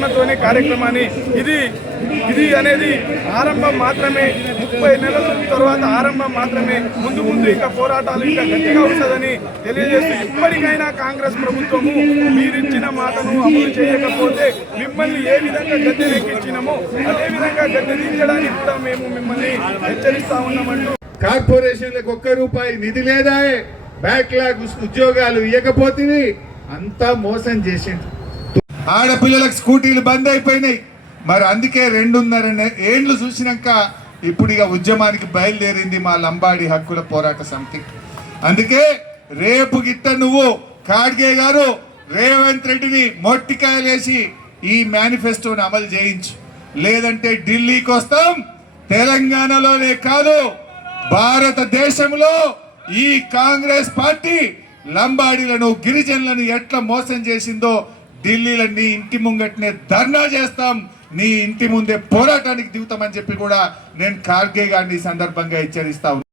ఆలోచనతోనే కార్యక్రమాన్ని ఇది అనేది ఆరంభం మాత్రమే. 30 నెలల తర్వాత ఆరంభం మాత్రమే. ముందు ఇంకా పోరాటాలు ఇంకా గట్టిగా ఉంటుందని తెలియజేస్తూ, ఇప్పటికైనా కాంగ్రెస్ ప్రభుత్వము మీరిచ్చిన మాటను అమలు చేయకపోతే మిమ్మల్ని ఏ విధంగా గద్దెనెక్కించినామో అదే విధంగా గద్దె దించడానికి కూడా మేము మిమ్మల్ని హెచ్చరిస్తా ఉన్నామంటూ. కార్పొరేషన్లకు ₹1 నిధి లేదా, బ్యాక్లాగ్ ఉద్యోగాలు ఇవ్వకపోతే అంతా మోసం చేసిండు. ఆడపిల్లలకు స్కూటీలు బంద్ అయిపోయినాయి. మరి అందుకే 2.5 ఏళ్ళు చూసినాక ఇప్పుడు ఇక ఉద్యమానికి బయలుదేరింది మా లంబాడి హక్కుల పోరాట సమితి. అందుకే రేపు గిట్ట నువ్వు ఖాడ్గే గారు రేవంత్ రెడ్డిని మొట్టికాయలేసి ఈ మేనిఫెస్టోని అమలు చేయించు, లేదంటే ఢిల్లీకి వస్తాం. తెలంగాణలోనే కాదు, భారతదేశంలో ఈ కాంగ్రెస్ పార్టీ లంబాడీలను గిరిజనులను ఎట్లా మోసం చేసిందో ఢిల్లీలో నీ ఇంటి ముంగట్నే ధర్నా చేస్తాం, నీ ఇంటి ముందే పోరాటానికి దిగుతామని చెప్పి కూడా నేను ఖార్గే గారిని ఈ సందర్భంగా హెచ్చరిస్తా